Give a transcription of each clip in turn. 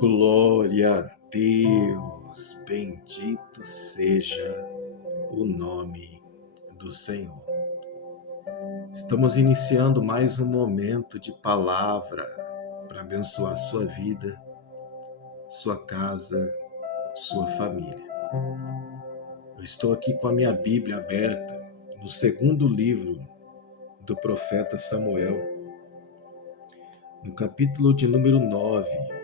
Glória a Deus, bendito seja o nome do Senhor. Estamos iniciando mais um momento de palavra para abençoar sua vida, sua casa, sua família. Eu estou aqui com a minha Bíblia aberta no segundo livro do profeta Samuel, no capítulo de número 9.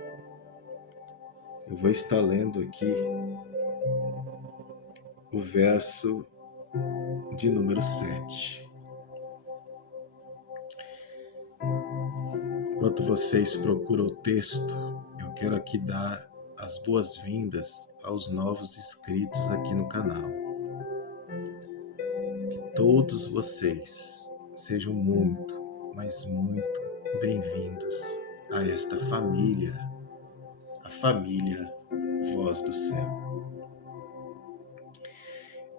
Eu vou estar lendo aqui o verso de número 7. Enquanto vocês procuram o texto, eu quero aqui dar as boas-vindas aos novos inscritos aqui no canal. Que todos vocês sejam muito, mas muito bem-vindos a esta família, a família Voz do Céu.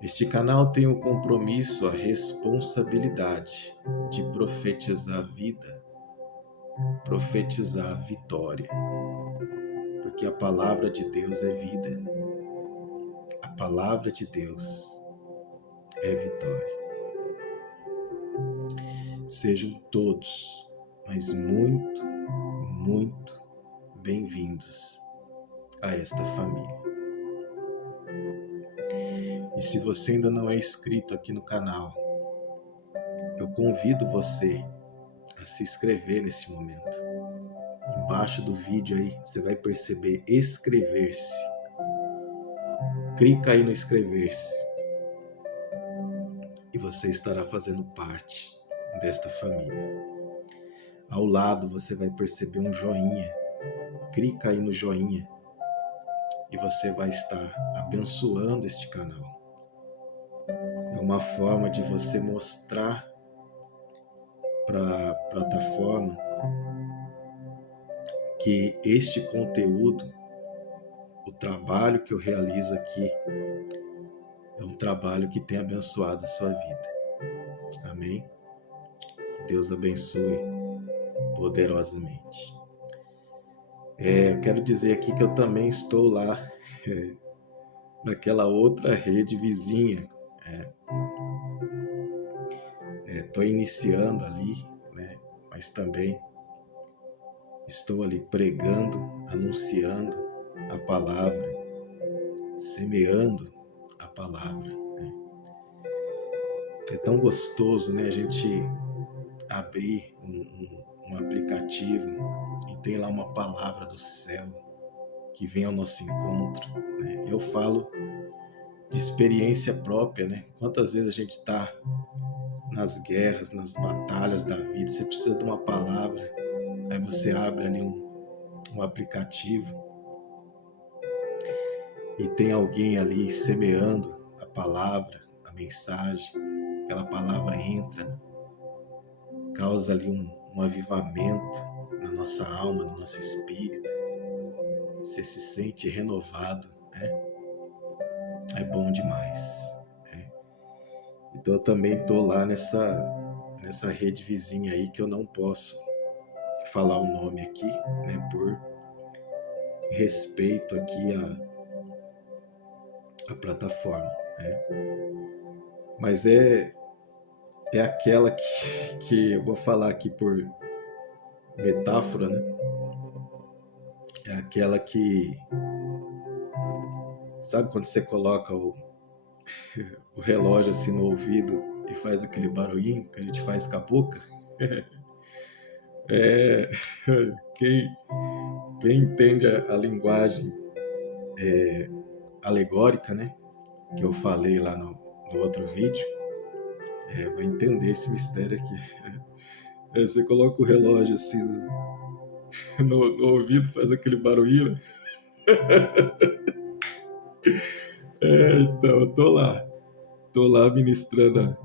Este canal tem o compromisso, a responsabilidade de profetizar a vida, profetizar a vitória, porque a palavra de Deus é vida, a palavra de Deus é vitória. Sejam todos, mas muito, muito bem-vindos a esta família. E se você ainda não é inscrito aqui no canal, eu convido você a se inscrever nesse momento. Embaixo do vídeo aí, você vai perceber inscrever-se. Clica aí no inscrever-se e você estará fazendo parte desta família. Ao lado você vai perceber um joinha. Clica aí no joinha e você vai estar abençoando este canal. É uma forma de você mostrar para a plataforma que este conteúdo, o trabalho que eu realizo aqui, é um trabalho que tem abençoado a sua vida. Amém? Deus abençoe poderosamente. Eu quero dizer aqui que eu também estou lá naquela outra rede vizinha. Estou iniciando ali, né? Mas também estou ali pregando, anunciando a palavra, semeando a palavra. Né? É tão gostoso, né? A gente abrir um aplicativo e tem lá uma palavra do céu que vem ao nosso encontro. Né? Eu falo de experiência própria, né? Quantas vezes a gente está nas guerras, nas batalhas da vida, você precisa de uma palavra, aí você abre ali um aplicativo e tem alguém ali semeando a palavra, a mensagem, aquela palavra entra, causa ali um avivamento na nossa alma, no nosso espírito, você se sente renovado, né? É bom demais. Né? Então eu também estou lá nessa rede vizinha aí que eu não posso falar o nome aqui, né, por respeito aqui à plataforma, né? Mas é aquela que eu vou falar aqui por metáfora, né? É aquela que, sabe quando você coloca o relógio assim no ouvido e faz aquele barulhinho que a gente faz com a boca? Quem entende a linguagem alegórica, né, que eu falei lá no outro vídeo, vai entender esse mistério aqui. Você coloca o relógio assim no ouvido, faz aquele barulho. Então eu tô lá ministrando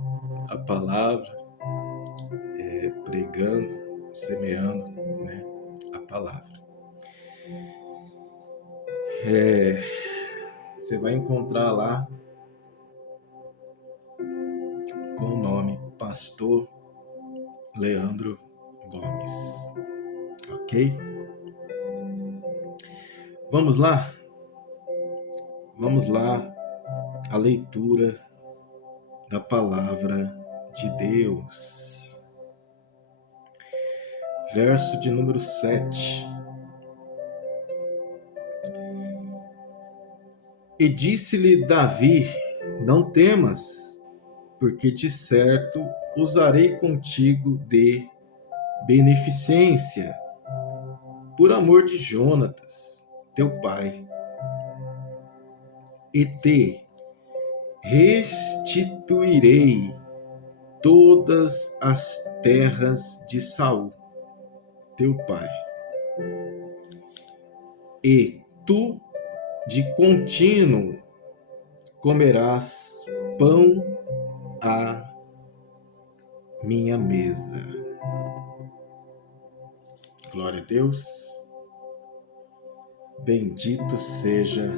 a palavra, pregando, semeando, né, a palavra. Você vai encontrar lá com o nome Pastor Leandro Gomes, ok? Vamos lá? Vamos lá, a leitura da palavra de Deus. Verso de número 7. E disse-lhe Davi: não temas, porque de certo usarei contigo de beneficência, por amor de Jonatas, teu pai, e te restituirei todas as terras de Saul, teu pai, e tu de contínuo comerás pão à minha mesa. Glória a Deus. Bendito seja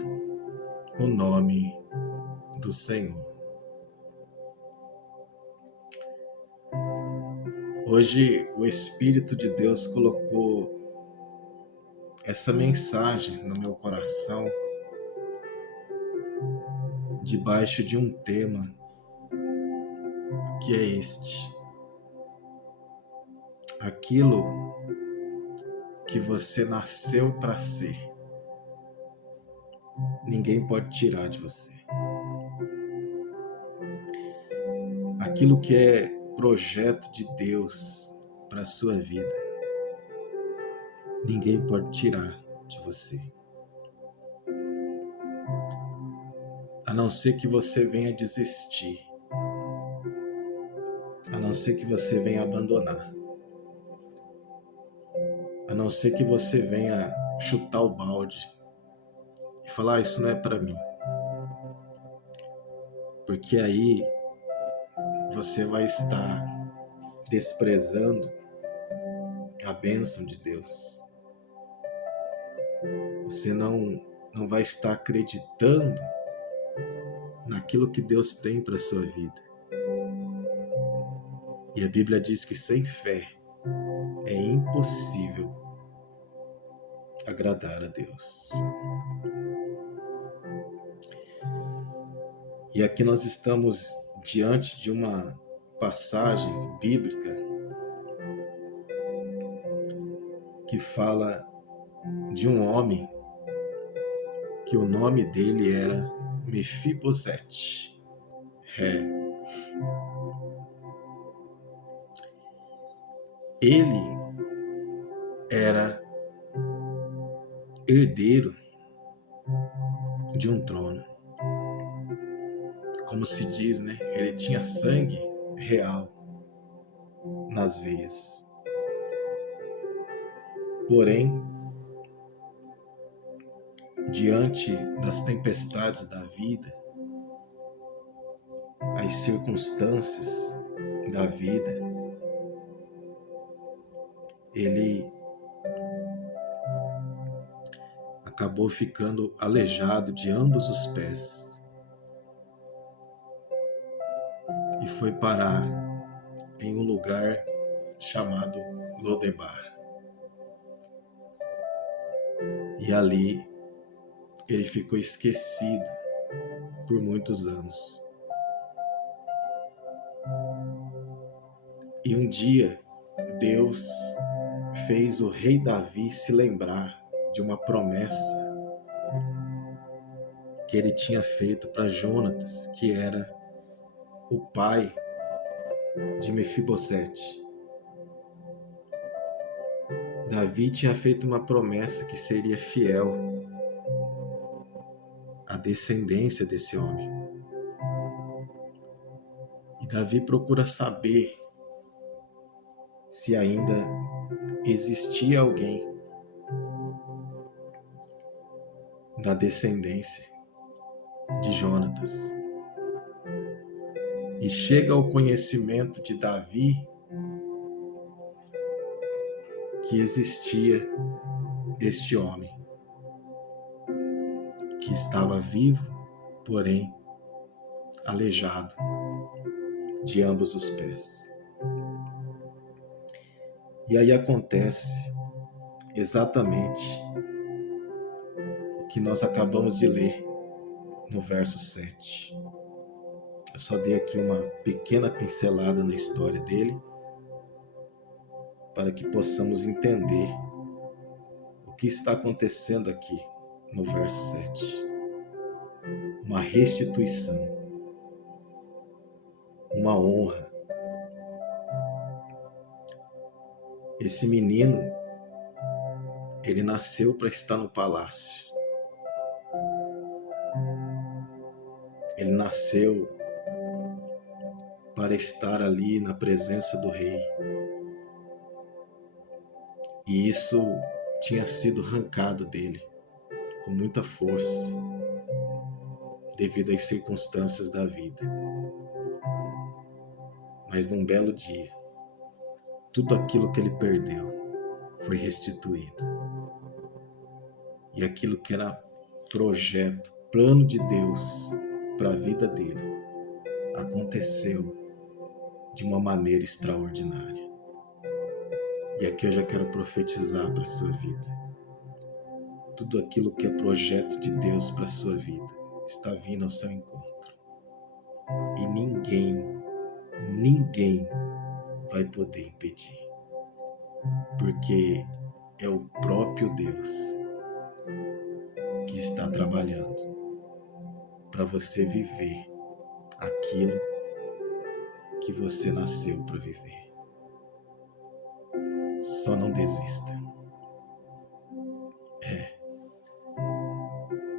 o nome do Senhor. Hoje o Espírito de Deus colocou essa mensagem no meu coração debaixo de um tema que é este: aquilo que você nasceu para ser, ninguém pode tirar de você. Aquilo que é projeto de Deus para a sua vida, ninguém pode tirar de você. A não ser que você venha desistir, a não ser que você venha abandonar, a não ser que você venha chutar o balde e falar: isso não é para mim. Porque aí você vai estar desprezando a bênção de Deus. Você não vai estar acreditando naquilo que Deus tem para a sua vida. E a Bíblia diz que sem fé é impossível agradar a Deus. E aqui nós estamos diante de uma passagem bíblica que fala de um homem que o nome dele era Mefibosete. Ele era herdeiro de um trono. Como se diz, né? Ele tinha sangue real nas veias. Porém, diante das tempestades da vida, as circunstâncias da vida, ele acabou ficando aleijado de ambos os pés e foi parar em um lugar chamado Lodebar. E ali ele ficou esquecido por muitos anos. E um dia Deus fez o rei Davi se lembrar de uma promessa que ele tinha feito para Jonatas, que era o pai de Mefibosete. Davi tinha feito uma promessa que seria fiel à descendência desse homem. E Davi procura saber se ainda existia alguém da descendência de Jonatas. E chega ao conhecimento de Davi que existia este homem, que estava vivo, porém aleijado de ambos os pés. E aí acontece exatamente que nós acabamos de ler no verso 7. Eu só dei aqui uma pequena pincelada na história dele, para que possamos entender o que está acontecendo aqui no verso 7. Uma restituição, uma honra. Esse menino, ele nasceu para estar no palácio. Ele nasceu para estar ali na presença do rei. E isso tinha sido arrancado dele com muita força, devido às circunstâncias da vida. Mas num belo dia, tudo aquilo que ele perdeu foi restituído. E aquilo que era projeto, plano de Deus para a vida dele, aconteceu de uma maneira extraordinária. E aqui eu já quero profetizar para a sua vida. Tudo aquilo que é projeto de Deus para a sua vida está vindo ao seu encontro. E ninguém vai poder impedir. Porque é o próprio Deus que está trabalhando para você viver aquilo que você nasceu para viver. Só não desista.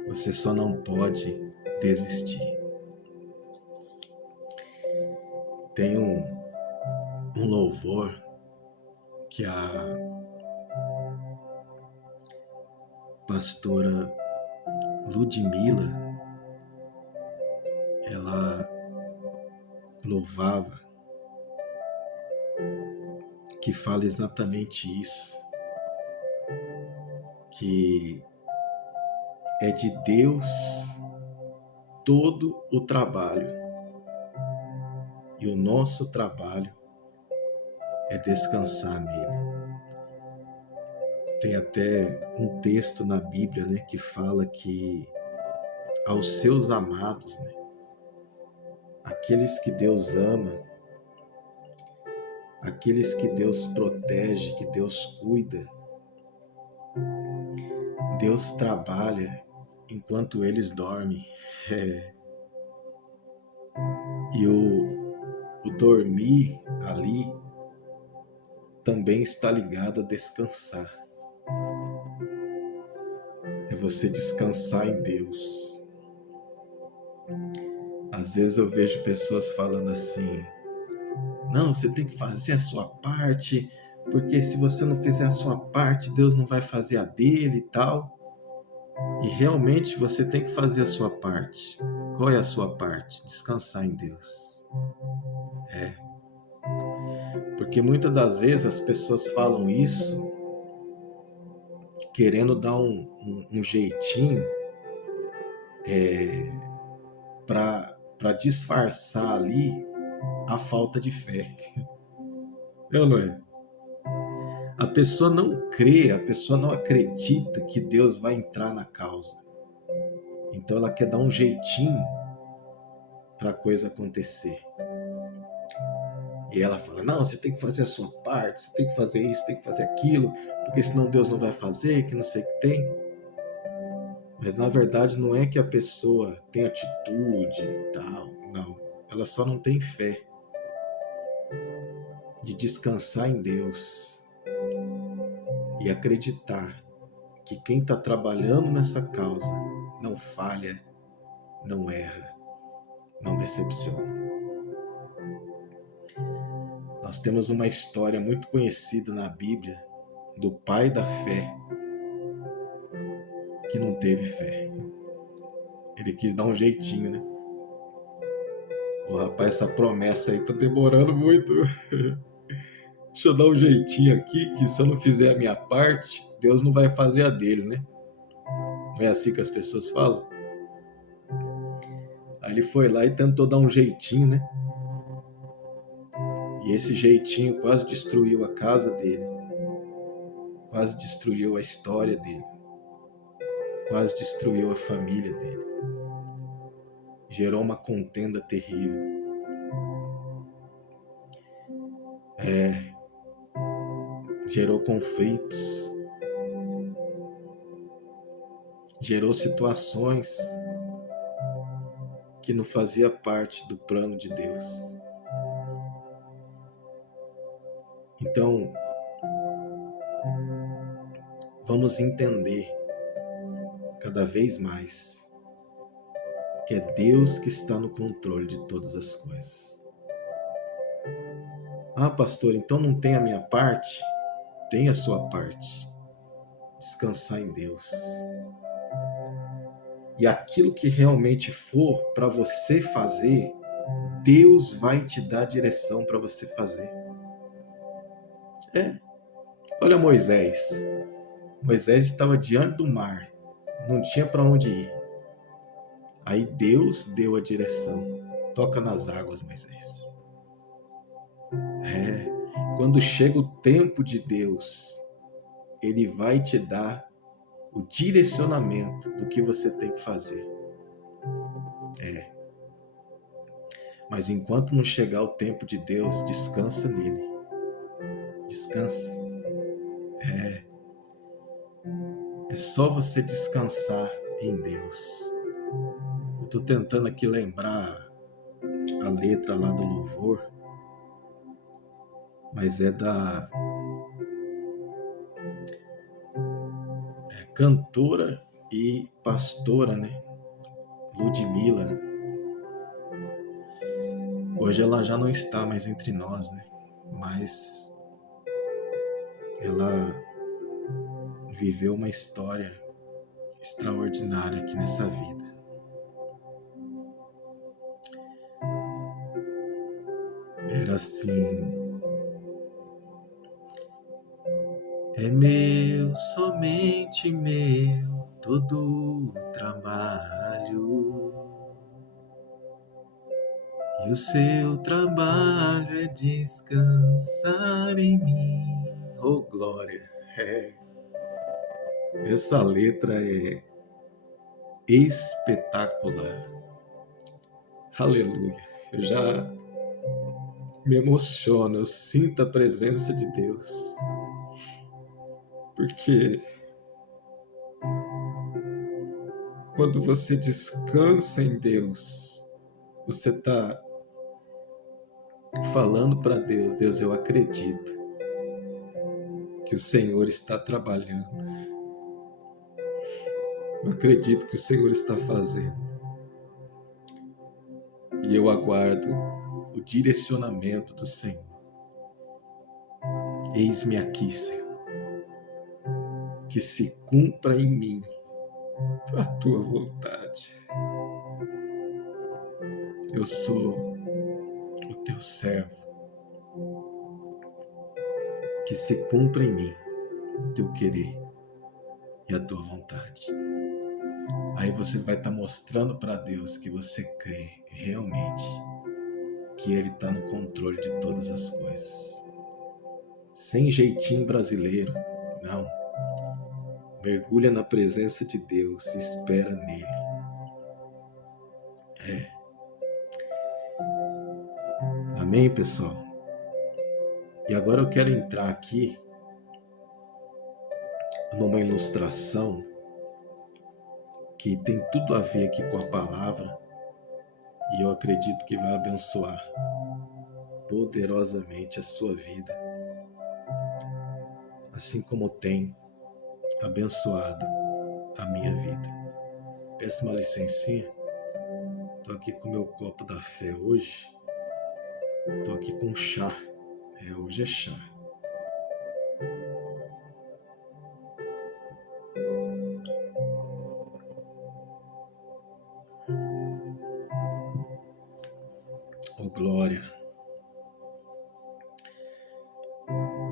Você só não pode desistir. Tem um louvor que a pastora Ludmila, ela louvava, que fala exatamente isso, que é de Deus todo o trabalho, e o nosso trabalho é descansar nele. Tem até um texto na Bíblia, né, que fala que aos seus amados, né, aqueles que Deus ama, aqueles que Deus protege, que Deus cuida, Deus trabalha enquanto eles dormem. E o dormir ali também está ligado a descansar. É você descansar em Deus. Às vezes eu vejo pessoas falando assim: não, você tem que fazer a sua parte, porque se você não fizer a sua parte, Deus não vai fazer a dele e tal. E realmente você tem que fazer a sua parte. Qual é a sua parte? Descansar em Deus. Porque muitas das vezes as pessoas falam isso querendo dar um jeitinho para disfarçar ali a falta de fé. É ou não é? A pessoa não crê, a pessoa não acredita que Deus vai entrar na causa. Então ela quer dar um jeitinho para a coisa acontecer. E ela fala: não, você tem que fazer a sua parte, você tem que fazer isso, tem que fazer aquilo, porque senão Deus não vai fazer, que não sei o que tem. Mas na verdade não é que a pessoa tem atitude e tal, não. Ela só não tem fé de descansar em Deus e acreditar que quem está trabalhando nessa causa não falha, não erra, não decepciona. Nós temos uma história muito conhecida na Bíblia do pai da fé que não teve fé. Ele quis dar um jeitinho, né? Ô rapaz, essa promessa aí tá demorando muito. Deixa eu dar um jeitinho aqui, que se eu não fizer a minha parte, Deus não vai fazer a dele, né? Não é assim que as pessoas falam? Aí ele foi lá e tentou dar um jeitinho, né? E esse jeitinho quase destruiu a casa dele. Quase destruiu a história dele. quase destruiu a família dele. Gerou uma contenda terrível. Gerou conflitos. Gerou situações que não fazia parte do plano de Deus. Então, vamos entender cada vez mais que é Deus que está no controle de todas as coisas. Ah, pastor, então não tem a minha parte? Tem a sua parte. Descansar em Deus. E aquilo que realmente for para você fazer, Deus vai te dar direção para você fazer. Olha Moisés. Moisés estava diante do mar, não tinha para onde ir. Aí Deus deu a direção. Toca nas águas, Moisés. Quando chega o tempo de Deus, Ele vai te dar o direcionamento do que você tem que fazer. Mas enquanto não chegar o tempo de Deus, descansa nele. Descansa. É só você descansar em Deus. Eu estou tentando aqui lembrar a letra lá do louvor, mas é da cantora e pastora, né? Ludmilla. Hoje ela já não está mais entre nós, né? Mas ela viveu uma história extraordinária aqui nessa vida. Era assim: é meu, somente meu, todo o trabalho, e o seu trabalho é descansar em mim. Oh, glória! Essa letra é espetacular. Aleluia! Eu já me emociono, eu sinto a presença de Deus. Porque quando você descansa em Deus, você está falando para Deus: Deus, eu acredito que o Senhor está trabalhando. Eu acredito que o Senhor está fazendo. E eu aguardo o direcionamento do Senhor. Eis-me aqui, Senhor. Que se cumpra em mim a tua vontade. Eu sou o teu servo. Que se cumpra em mim o teu querer e a tua vontade. Aí você vai estar mostrando para Deus que você crê realmente que Ele está no controle de todas as coisas. Sem jeitinho brasileiro, não. Mergulha na presença de Deus e espera nele. Amém, pessoal? E agora eu quero entrar aqui numa ilustração que tem tudo a ver aqui com a palavra e eu acredito que vai abençoar poderosamente a sua vida, assim como tem abençoado a minha vida. Peço uma licencinha, estou aqui com meu copo da fé hoje, estou aqui com chá, hoje é chá. Oh, glória!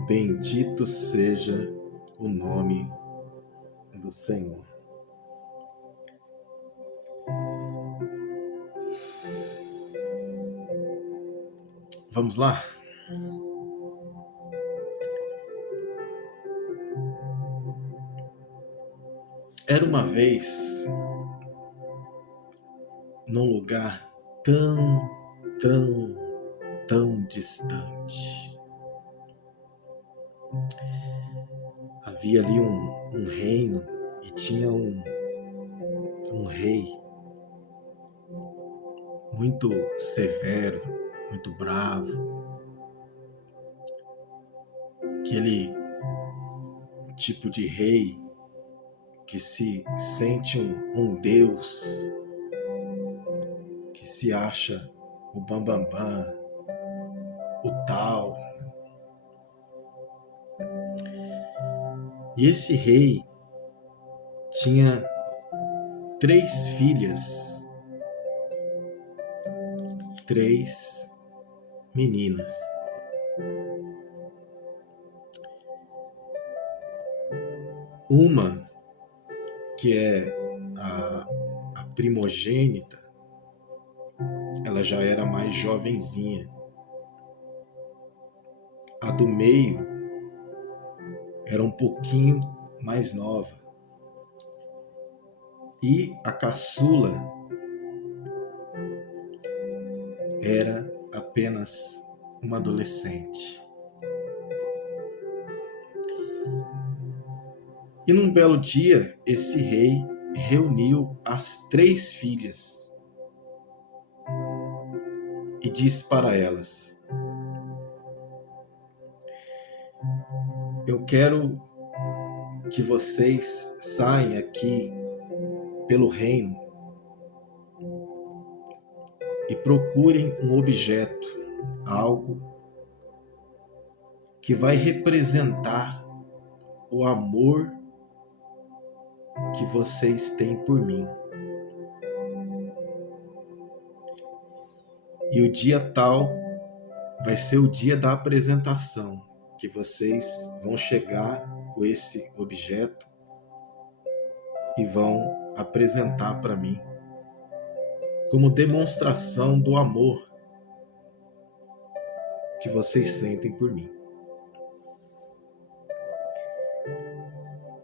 Bendito seja o nome do Senhor. Vamos lá? Era uma vez, num lugar tão, tão, tão distante, havia ali um reino e tinha um rei muito severo, muito bravo, aquele tipo de rei que se sente um deus, que se acha o bambambam, o tal. E esse rei tinha 3 filhas, 3 meninas. Uma, que é a primogênita, ela já era mais jovenzinha. A do meio era um pouquinho mais nova. E a caçula era apenas uma adolescente. E num belo dia, esse rei reuniu as 3 filhas e disse para elas: eu quero que vocês saiam aqui pelo reino e procurem um objeto, algo que vai representar o amor que vocês têm por mim. E o dia tal vai ser o dia da apresentação, que vocês vão chegar com esse objeto e vão apresentar para mim como demonstração do amor que vocês sentem por mim.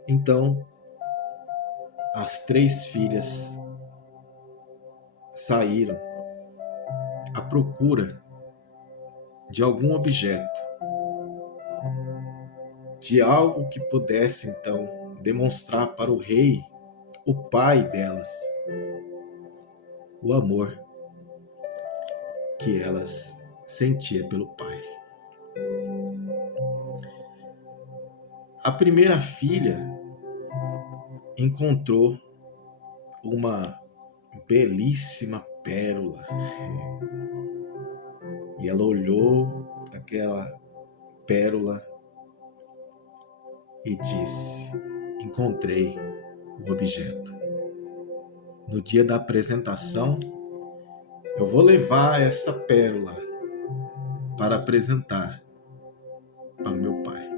Então, as 3 filhas saíram à procura de algum objeto, de algo que pudesse então demonstrar para o rei, o pai delas, o amor que elas sentiam pelo pai. A primeira filha encontrou uma belíssima pérola. E ela olhou aquela pérola e disse: encontrei o objeto. No dia da apresentação, eu vou levar essa pérola para apresentar para o meu pai.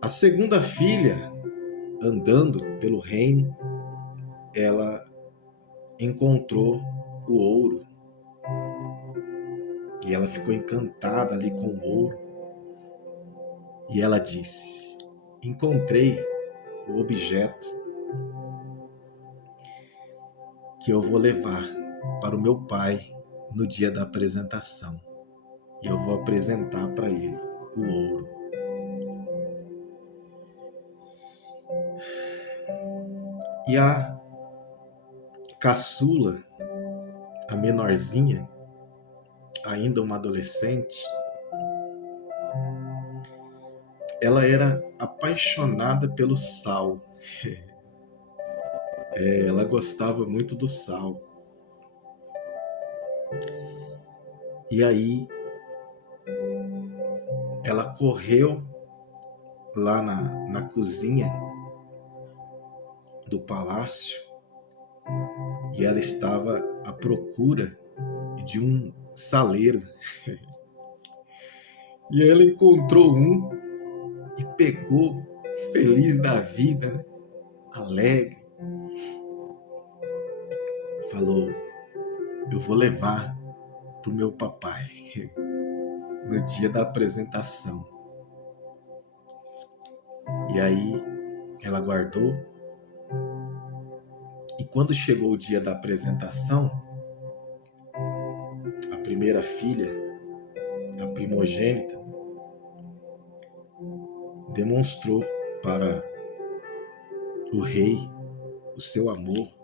A segunda filha, andando pelo reino, ela encontrou o ouro. E ela ficou encantada ali com o ouro. E ela disse: encontrei o objeto que eu vou levar para o meu pai no dia da apresentação. E eu vou apresentar para ele o ouro. E a caçula, a menorzinha, ainda uma adolescente, ela era apaixonada pelo sal. Ela gostava muito do sal. E aí ela correu lá na cozinha do palácio e ela estava à procura de um saleiro. E ela encontrou um e pegou, feliz da vida, né? Alegre. Falou: eu vou levar pro meu papai no dia da apresentação. E aí ela guardou. E quando chegou o dia da apresentação, a primeira filha, a primogênita, demonstrou para o rei o seu amor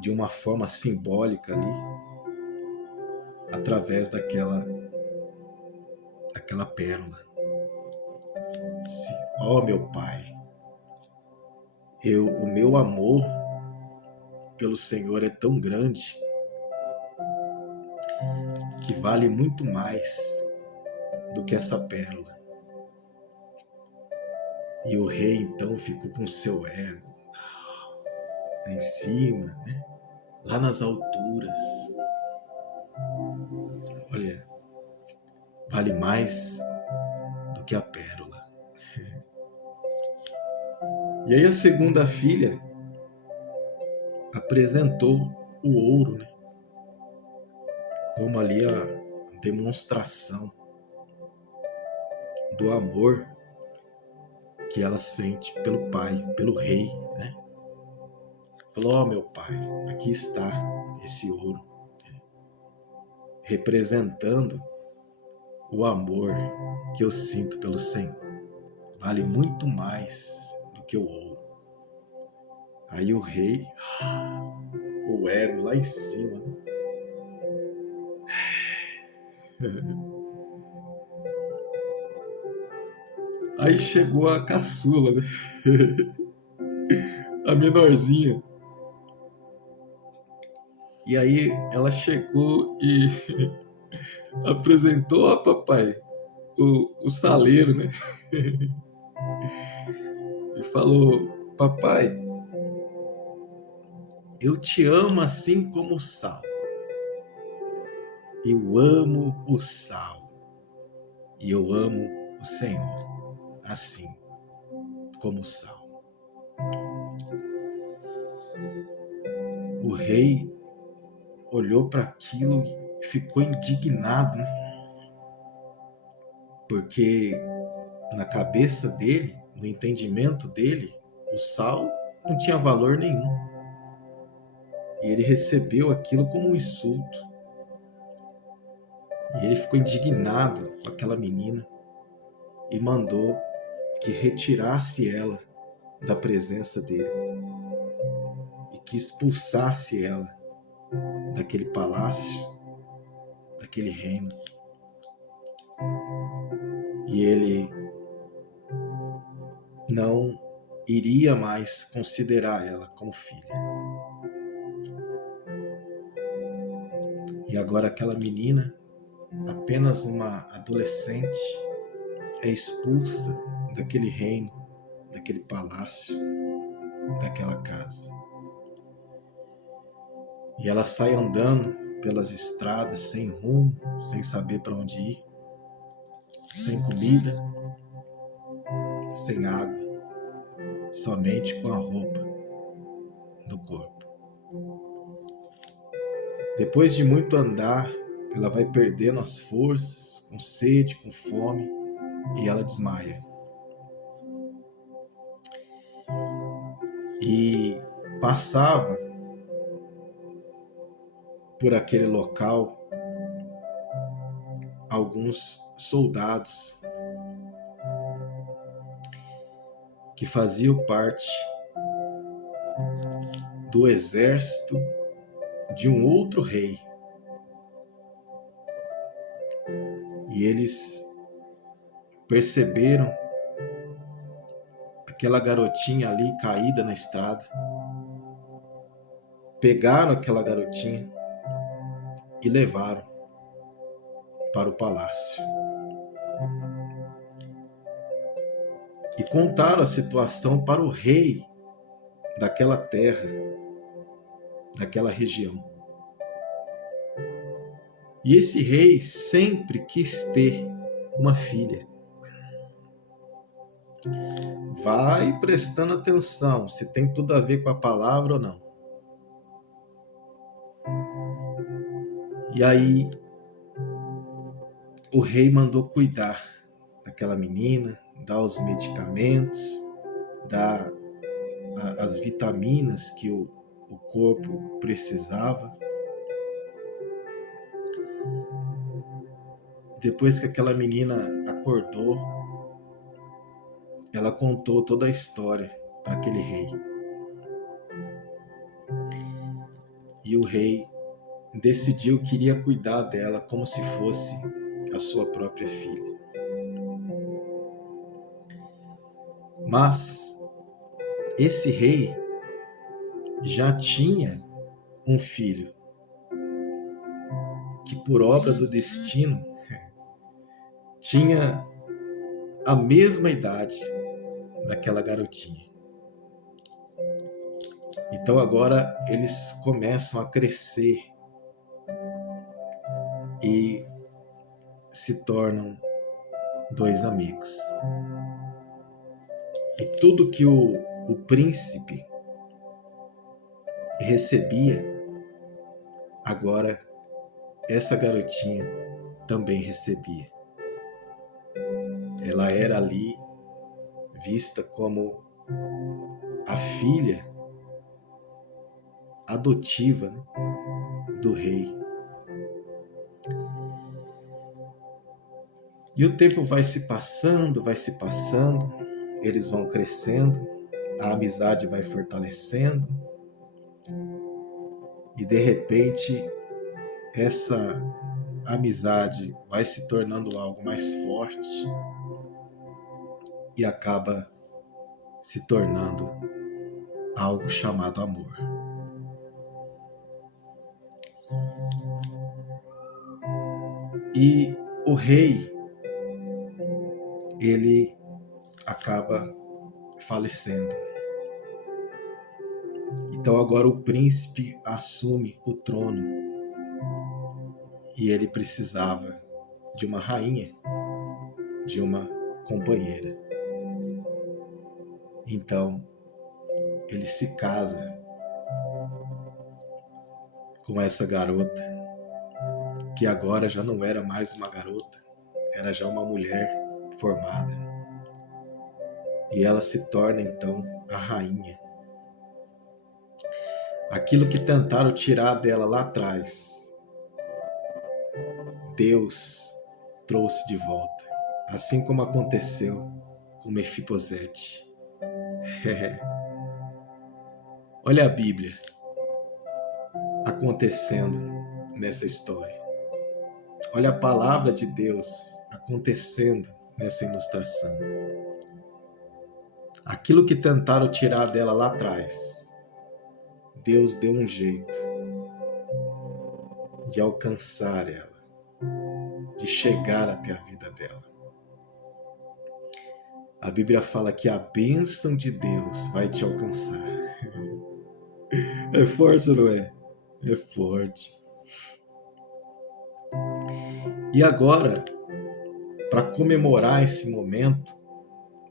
de uma forma simbólica ali, através daquela pérola. Ó, meu pai, o meu amor pelo Senhor é tão grande que vale muito mais do que essa pérola. E o rei então ficou com seu ego lá em cima, né? Lá nas alturas. Olha, vale mais do que a pérola. E aí a segunda filha apresentou o ouro, né? Como ali a demonstração do amor que ela sente pelo pai, pelo rei, né? Falou, ó, meu pai, aqui está esse ouro, representando o amor que eu sinto pelo Senhor. Vale muito mais do que o ouro. Aí o rei, o ego lá em cima. Aí chegou a caçula, né? A menorzinha. E aí ela chegou e apresentou a papai o saleiro, né? E falou, papai, eu te amo assim como o sal. Eu amo o sal. E eu amo o Senhor, assim como o sal. O rei olhou para aquilo e ficou indignado, né? Porque na cabeça dele, no entendimento dele, o sal não tinha valor nenhum. E ele recebeu aquilo como um insulto. E ele ficou indignado com aquela menina e mandou que retirasse ela da presença dele e que expulsasse ela daquele palácio, daquele reino. E ele não iria mais considerar ela como filha. E agora aquela menina, apenas uma adolescente, é expulsa daquele reino, daquele palácio, daquela casa. E ela sai andando pelas estradas sem rumo, sem saber para onde ir, sem comida, sem água, somente com a roupa do corpo. Depois de muito andar, ela vai perdendo as forças, com sede, com fome, e ela desmaia. E passava por aquele local alguns soldados que faziam parte do exército de um outro rei. E eles perceberam aquela garotinha ali caída na estrada, pegaram aquela garotinha e levaram para o palácio. E contaram a situação para o rei daquela terra, daquela região. E esse rei sempre quis ter uma filha. Vai prestando atenção se tem tudo a ver com a palavra ou não. E aí o rei mandou cuidar daquela menina, dar os medicamentos, dar as vitaminas que o corpo precisava. Depois que aquela menina acordou, ela contou toda a história para aquele rei. E o rei decidiu que iria cuidar dela como se fosse a sua própria filha. Mas esse rei já tinha um filho que, por obra do destino, tinha a mesma idade daquela garotinha. Então agora eles começam a crescer e se tornam dois amigos. E tudo que o príncipe recebia, agora essa garotinha também recebia. Ela era ali vista como a filha adotiva, né, do rei. E o tempo vai se passando, eles vão crescendo, a amizade vai fortalecendo, e de repente essa amizade vai se tornando algo mais forte e acaba se tornando algo chamado amor. E o rei, ele acaba falecendo. Então agora o príncipe assume o trono e ele precisava de uma rainha, de uma companheira. Então ele se casa com essa garota, que agora já não era mais uma garota, era já uma mulher formada. E ela se torna então a rainha. Aquilo que tentaram tirar dela lá atrás, Deus trouxe de volta, assim como aconteceu com Mefibosete. Olha a Bíblia acontecendo nessa história. Olha a palavra de Deus acontecendo nessa ilustração. Aquilo que tentaram tirar dela lá atrás, Deus deu um jeito de alcançar ela, de chegar até a vida dela. A Bíblia fala que a bênção de Deus vai te alcançar. É forte, não é? É forte. E agora, para comemorar esse momento,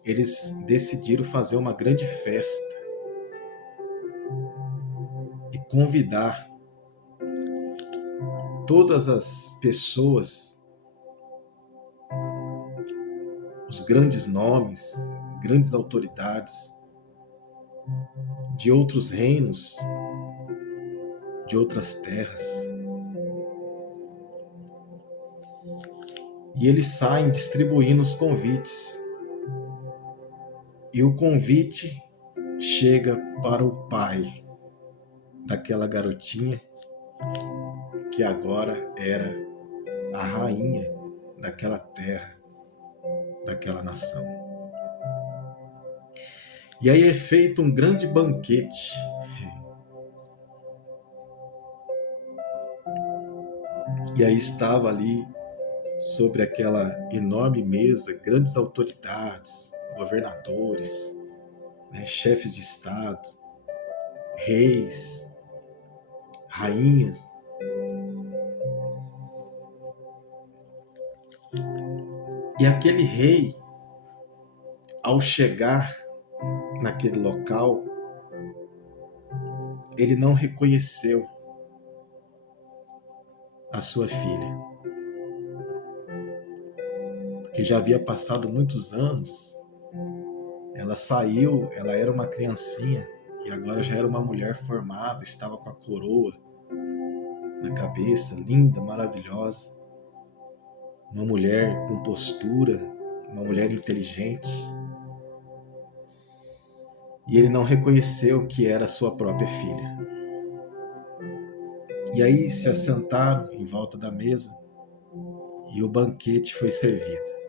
eles decidiram fazer uma grande festa e convidar todas as pessoas, os grandes nomes, grandes autoridades de outros reinos, de outras terras. E eles saem distribuindo os convites. E o convite chega para o pai daquela garotinha, que agora era a rainha daquela terra, daquela nação. E aí é feito um grande banquete. E aí estava ali, sobre aquela enorme mesa, grandes autoridades, governadores, né, chefes de estado, reis, rainhas. E aquele rei, ao chegar naquele local, ele não reconheceu a sua filha. que já havia passado muitos anos. Ela saiu, ela era uma criancinha e agora já era uma mulher formada, estava com a coroa na cabeça, linda, maravilhosa. Uma mulher com postura, uma mulher inteligente. E ele não reconheceu que era sua própria filha. E aí se assentaram em volta da mesa e o banquete foi servido.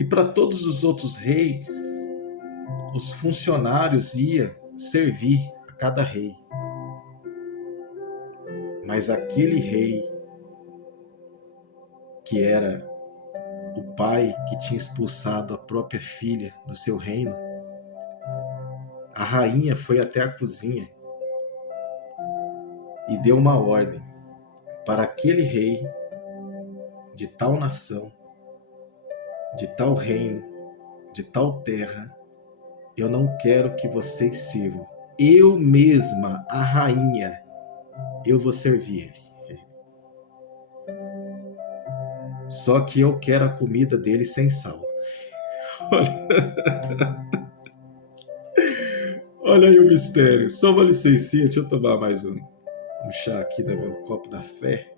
E para todos os outros reis, os funcionários iam servir a cada rei. Mas aquele rei, que era o pai que tinha expulsado a própria filha do seu reino, a rainha foi até a cozinha e deu uma ordem para aquele rei de tal nação, de tal reino, de tal terra: eu não quero que vocês sirvam. Eu mesma, a rainha, eu vou servir ele. Só que eu quero a comida dele sem sal. Olha aí o mistério. Só uma licencinha, deixa eu tomar mais um chá aqui do meu copo da fé.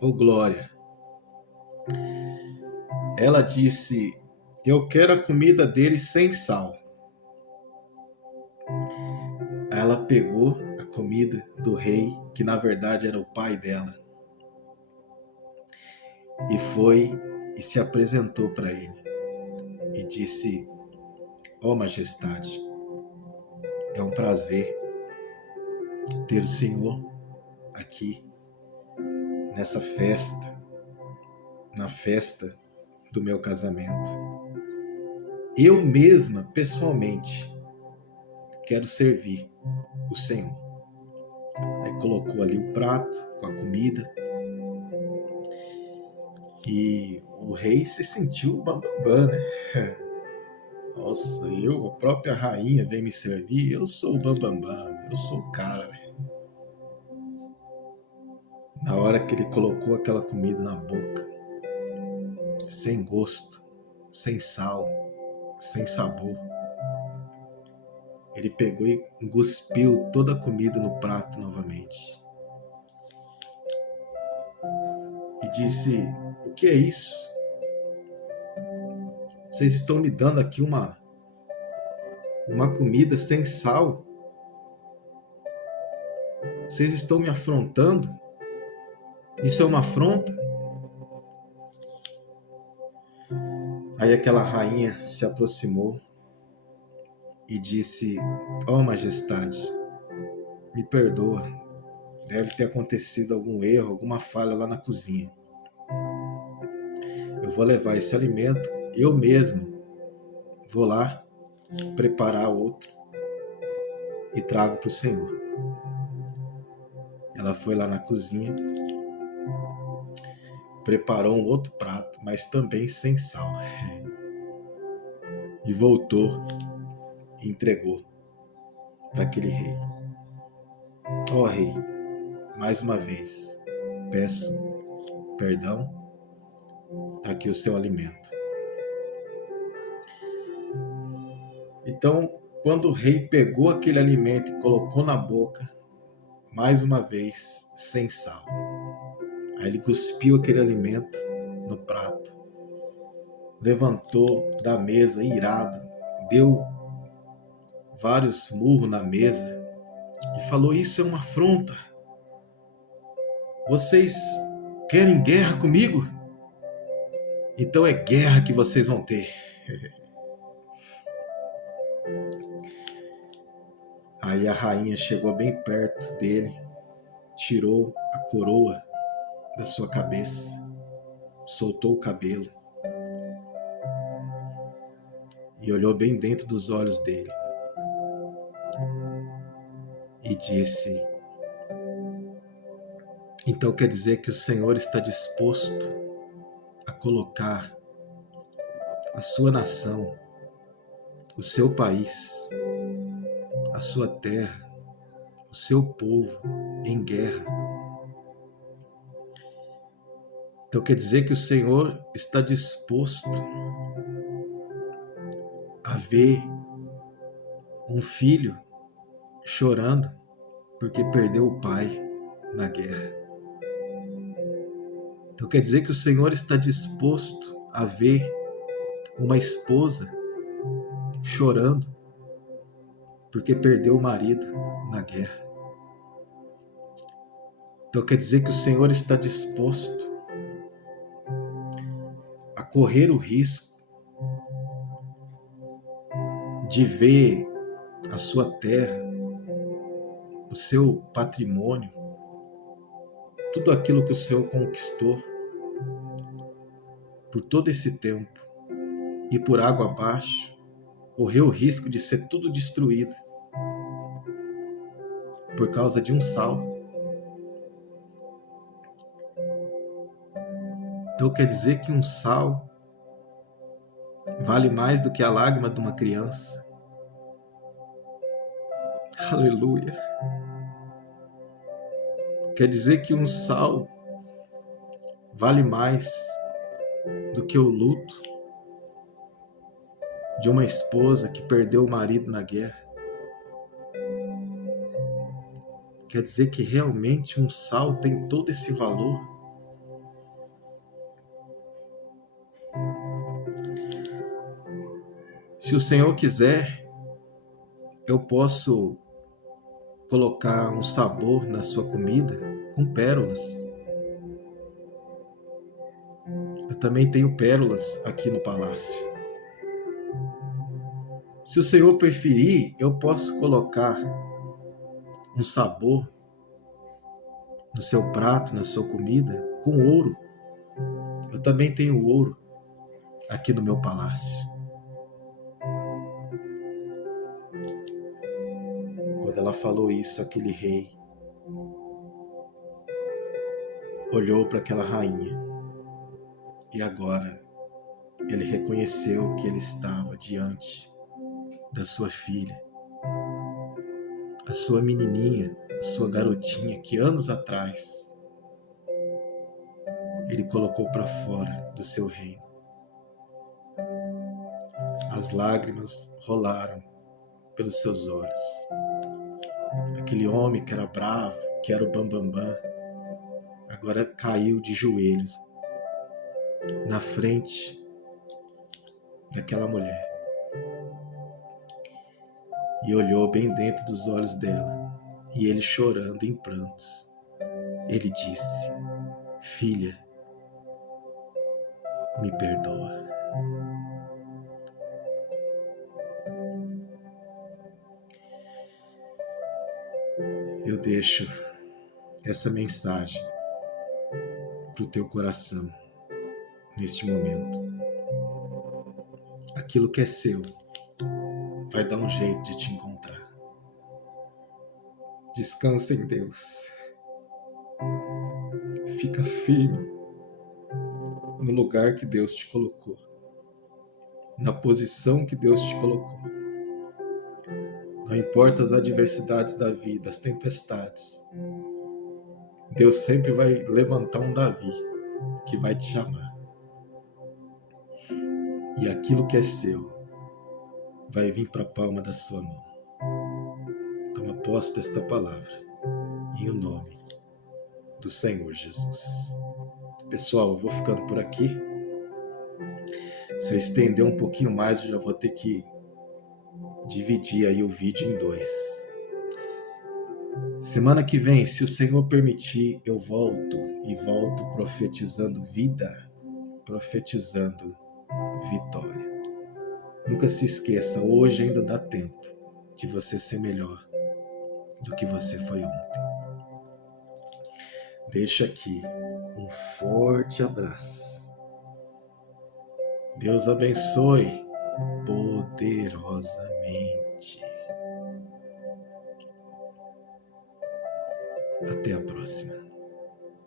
Ô glória. Ela disse: eu quero a comida dele sem sal. Aí ela pegou a comida do rei, que na verdade era o pai dela, e foi e se apresentou para ele e disse: ó majestade, é um prazer ter o Senhor aqui nessa festa, na festa do meu casamento. Eu mesma, pessoalmente, quero servir o Senhor. Aí colocou ali o prato com a comida e o rei se sentiu bambambã, né? Nossa, a própria rainha vem me servir, eu sou o bambambã, eu sou o cara, né? Na hora que ele colocou aquela comida na boca, sem gosto, sem sal, sem sabor, ele pegou e cuspiu toda a comida no prato novamente. E disse: o que é isso? Vocês estão me dando aqui uma comida sem sal? Vocês estão me afrontando? Isso é uma afronta? Aí aquela rainha se aproximou e disse: ó majestade, me perdoa, deve ter acontecido algum erro, alguma falha lá na cozinha. Eu vou levar esse alimento, eu mesmo vou lá preparar outro e trago para o Senhor. Ela foi lá na cozinha, preparou um outro prato, mas também sem sal, e voltou e entregou para aquele rei. Ó rei, mais uma vez, peço perdão, está aqui o seu alimento. Então, quando o rei pegou aquele alimento e colocou na boca, mais uma vez, sem sal. Aí ele cuspiu aquele alimento no prato, levantou da mesa irado, deu vários murros na mesa e falou: isso é uma afronta. Vocês querem guerra comigo? Então é guerra que vocês vão ter. Aí a rainha chegou bem perto dele, tirou a coroa da sua cabeça, soltou o cabelo e olhou bem dentro dos olhos dele e disse: então quer dizer que o Senhor está disposto a colocar a sua nação, o seu país, a sua terra, o seu povo em guerra. Então quer dizer que o Senhor está disposto a ver um filho chorando porque perdeu o pai na guerra. Então quer dizer que o Senhor está disposto a ver uma esposa chorando porque perdeu o marido na guerra. Então quer dizer que o Senhor está disposto a correr o risco de ver a sua terra, o seu patrimônio, tudo aquilo que o Senhor conquistou por todo esse tempo e por água abaixo, correr o risco de ser tudo destruído por causa de um sal. Então quer dizer que um sal vale mais do que a lágrima de uma criança. Aleluia. Quer dizer que um sal vale mais do que o luto de uma esposa que perdeu o marido na guerra. Quer dizer que realmente um sal tem todo esse valor. Se o Senhor quiser, eu posso colocar um sabor na sua comida com pérolas. Eu também tenho pérolas aqui no palácio. Se o Senhor preferir, eu posso colocar um sabor no seu prato, na sua comida, com ouro. Eu também tenho ouro aqui no meu palácio. Quando ela falou isso, aquele rei olhou para aquela rainha e agora ele reconheceu que ele estava diante da sua filha, a sua menininha, a sua garotinha que anos atrás ele colocou para fora do seu reino. As lágrimas rolaram pelos seus olhos. Aquele homem que era bravo, que era o bambambam, agora caiu de joelhos na frente daquela mulher e olhou bem dentro dos olhos dela, e ele chorando em prantos, ele disse: filha, me perdoa. Eu deixo essa mensagem para o teu coração neste momento. Aquilo que é seu vai dar um jeito de te encontrar. Descansa em Deus. Fica firme no lugar que Deus te colocou, na posição que Deus te colocou. Não importa as adversidades da vida, as tempestades, Deus sempre vai levantar um Davi que vai te chamar. E aquilo que é seu vai vir para a palma da sua mão. Toma posse desta palavra, em o nome do Senhor Jesus. Pessoal, eu vou ficando por aqui. Se eu estender um pouquinho mais, eu já vou ter que dividir aí o vídeo em 2. Semana que vem, se o Senhor permitir, eu volto profetizando vida, profetizando vitória. Nunca se esqueça, hoje ainda dá tempo de você ser melhor do que você foi ontem. Deixo aqui um forte abraço. Deus abençoe poderosamente. Até a próxima.